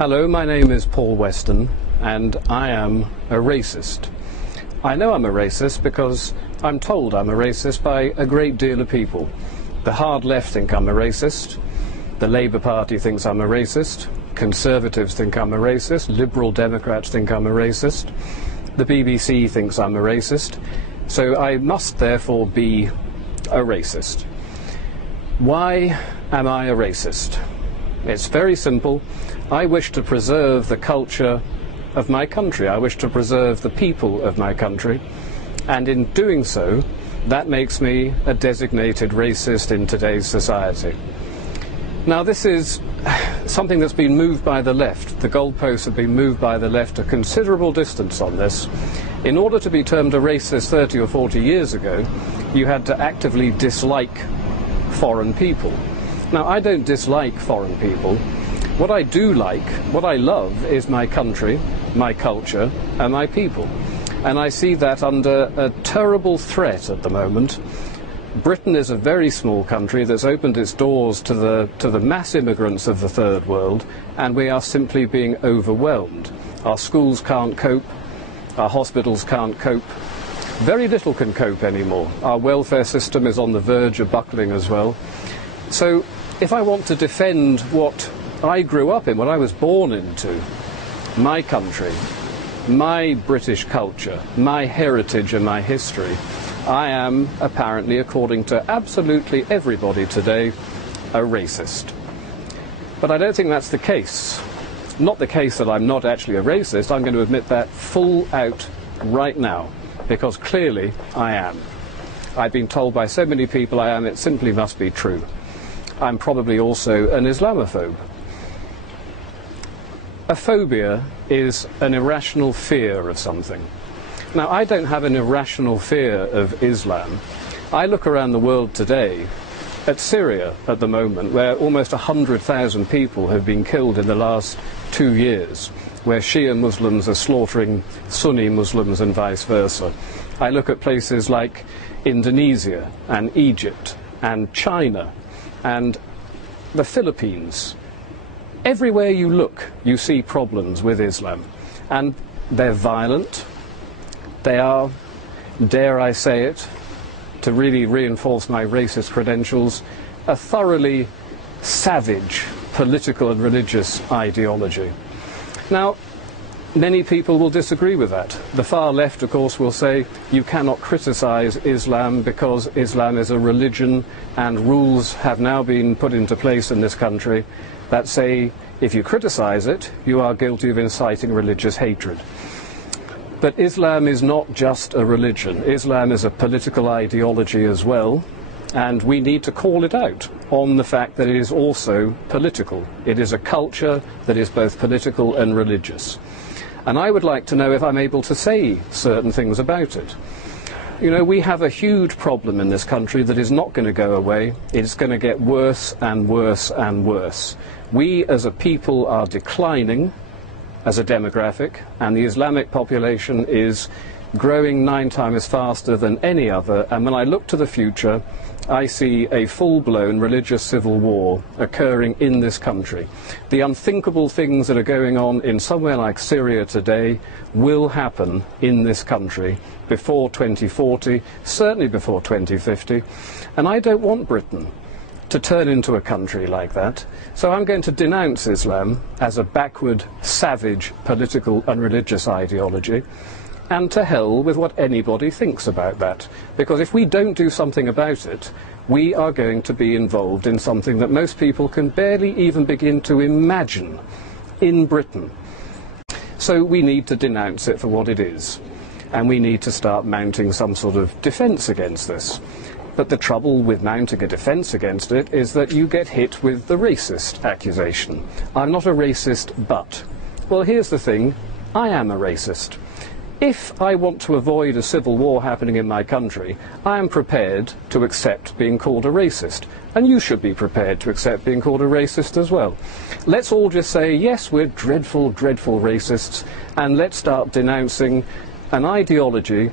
Hello, my name is Paul Weston, and I am a racist. I know I'm a racist because I'm told I'm a racist by a great deal of people. The hard left think I'm a racist, the Labour Party thinks I'm a racist, Conservatives think I'm a racist, Liberal Democrats think I'm a racist, the BBC thinks I'm a racist, so I must therefore be a racist. Why am I a racist? It's very simple. I wish to preserve the culture of my country. I wish to preserve the people of my country. And in doing so, that makes me a designated racist in today's society. Now, this is something that's been moved by the left. The goalposts have been moved by the left a considerable distance on this. In order to be termed a racist 30 or 40 years ago, you had to actively dislike foreign people. Now, I don't dislike foreign people. What I do like, what I love, is my country, my culture, and my people. And I see that under a terrible threat at the moment. Britain is a very small country that's opened its doors to the mass immigrants of the third world, and we are simply being overwhelmed. Our schools can't cope, our hospitals can't cope. Very little can cope anymore. Our welfare system is on the verge of buckling as well. So if I want to defend what I grew up in, what I was born into, my country, my British culture, my heritage and my history, I am apparently, according to absolutely everybody today, a racist. But I don't think that's the case. Not the case that I'm not actually a racist. I'm going to admit that full out right now, because clearly I am. I've been told by so many people I am, it simply must be true. I'm probably also an Islamophobe. A phobia is an irrational fear of something. Now, I don't have an irrational fear of Islam. I look around the world today at Syria at the moment, where almost 100,000 people have been killed in the last 2 years, where Shia Muslims are slaughtering Sunni Muslims and vice versa. I look at places like Indonesia and Egypt and China and the Philippines. Everywhere you look, you see problems with Islam. And they're violent. They are, dare I say it, to really reinforce my racist credentials, a thoroughly savage political and religious ideology. Now, many people will disagree with that. The far left, of course, will say you cannot criticize Islam because Islam is a religion, and rules have now been put into place in this country that say if you criticize it, you are guilty of inciting religious hatred. But Islam is not just a religion. Islam is a political ideology as well, and we need to call it out on the fact that it is also political. It is a culture that is both political and religious. And I would like to know if I'm able to say certain things about it. You know, we have a huge problem in this country that is not going to go away. It's going to get worse and worse and worse. We as a people are declining as a demographic, and the Islamic population is growing 9 times faster than any other. And when I look to the future, I see a full-blown religious civil war occurring in this country. The unthinkable things that are going on in somewhere like Syria today will happen in this country before 2040, certainly before 2050. And I don't want Britain to turn into a country like that. So I'm going to denounce Islam as a backward, savage political and religious ideology. And to hell with what anybody thinks about that. Because if we don't do something about it, we are going to be involved in something that most people can barely even begin to imagine in Britain. So we need to denounce it for what it is. And we need to start mounting some sort of defence against this. But the trouble with mounting a defence against it is that you get hit with the racist accusation. I'm not a racist, but. Well, here's the thing. I am a racist. If I want to avoid a civil war happening in my country, I am prepared to accept being called a racist. And you should be prepared to accept being called a racist as well. Let's all just say, yes, we're dreadful, dreadful racists, and let's start denouncing an ideology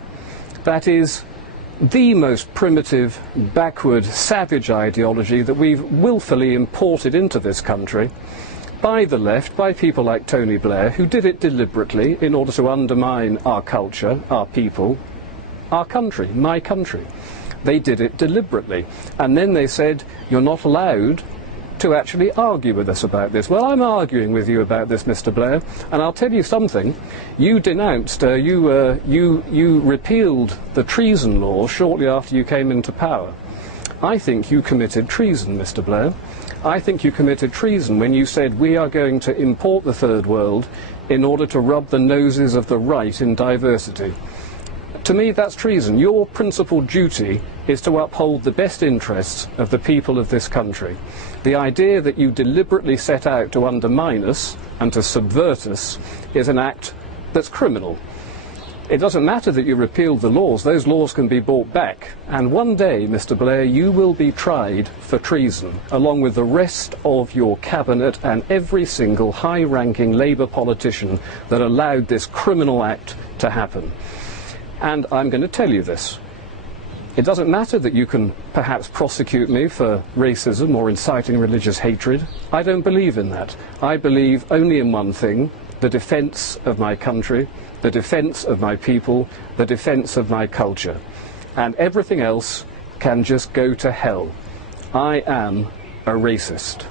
that is the most primitive, backward, savage ideology that we've willfully imported into this country. by the left, by people like Tony Blair, who did it deliberately in order to undermine our culture, our people, our country, my country. They did it deliberately. And then they said, you're not allowed to actually argue with us about this. Well, I'm arguing with you about this, Mr. Blair, and I'll tell you something. You denounced, you repealed the treason law shortly after you came into power. I think you committed treason, Mr. Blair. I think you committed treason when you said we are going to import the third world in order to rub the noses of the right in diversity. To me, that's treason. Your principal duty is to uphold the best interests of the people of this country. The idea that you deliberately set out to undermine us and to subvert us is an act that's criminal. It doesn't matter that you repealed the laws. Those laws can be brought back. And one day, Mr. Blair, you will be tried for treason, along with the rest of your cabinet and every single high-ranking Labour politician that allowed this criminal act to happen. And I'm going to tell you this. It doesn't matter that you can perhaps prosecute me for racism or inciting religious hatred. I don't believe in that. I believe only in one thing: the defence of my country, the defence of my people, the defence of my culture. And everything else can just go to hell. I am a racist.